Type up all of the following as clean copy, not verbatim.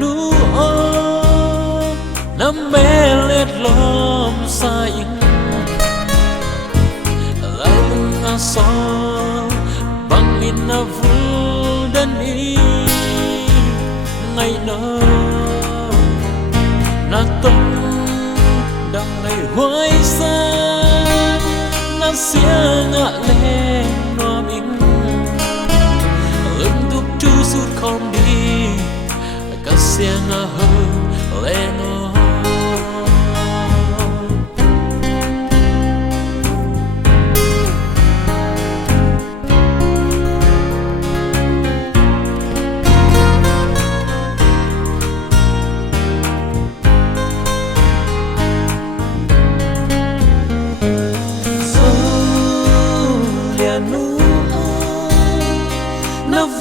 nu o nam mê lết lom sa in lai lung a so bang in a vul dan i ngày nơ na tông đang ngày hoài sa na sia ngạ lên no mình đúc chu sút không đi cả xiang a hơ lên no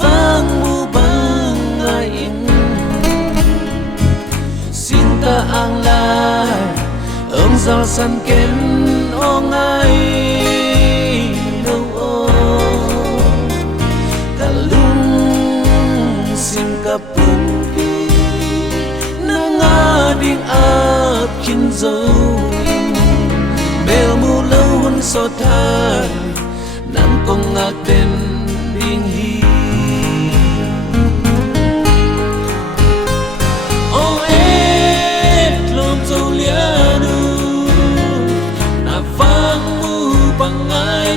vang mu bang ngaing sinta ang lai ông zal san ken o ngai đâu o kalung sim kapun pi na nga ding ap kin zo bel mu lâu hun so than nang kong ngak ten ding hi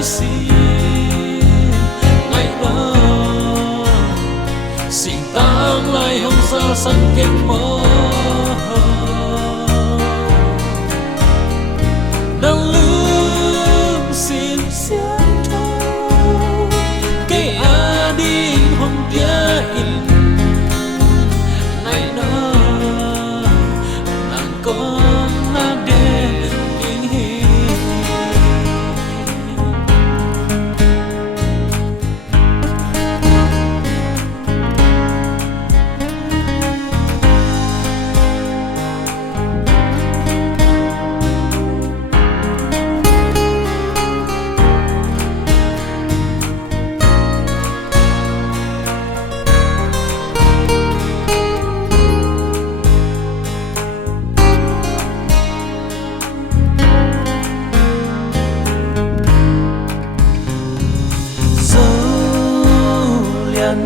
si ngày đó xin tang lại hồng sa san ken mo nang lum xin xiang thâu cái adin hồng tia in ngày đó nàng con na đen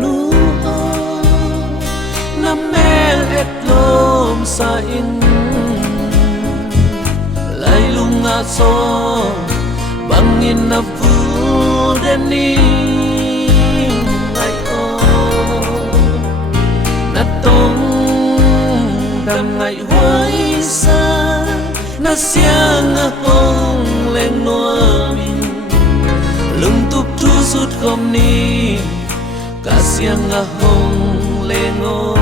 nu o nam mê et lom sa in lai lung a so bang in a vu den ni ngai o na tong dam ngai hoai sa na siang a hong lên noa min lung tup tu sut khom ni cả xiang a hong lên ngô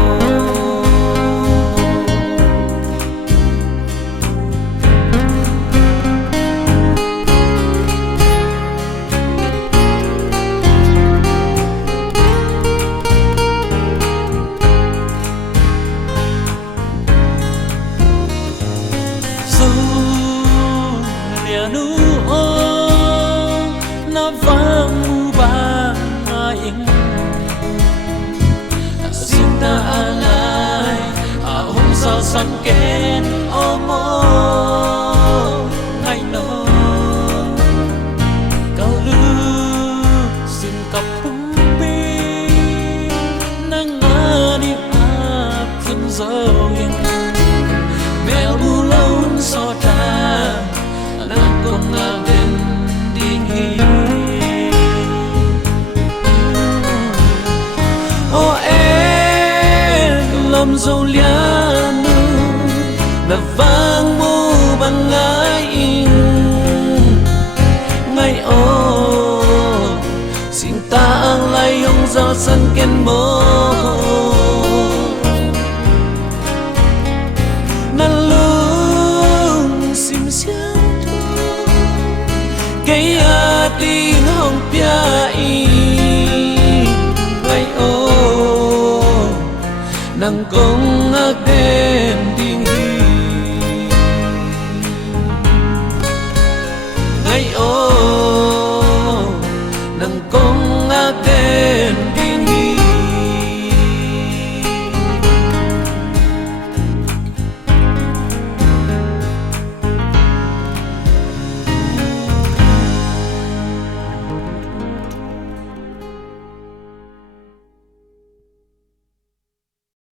nu o na vang mu ba ngaing sinta alai a hong sa san ken o mo ngày no cao lu sin kap pum pi nang nga đi ap khun zo in mel bu lon so ta con ngang đến điên hi o em lom dâu lian na vang mu bằng ngai in ngày o xin ta ang lai ông giao san ken mo na lu nắng công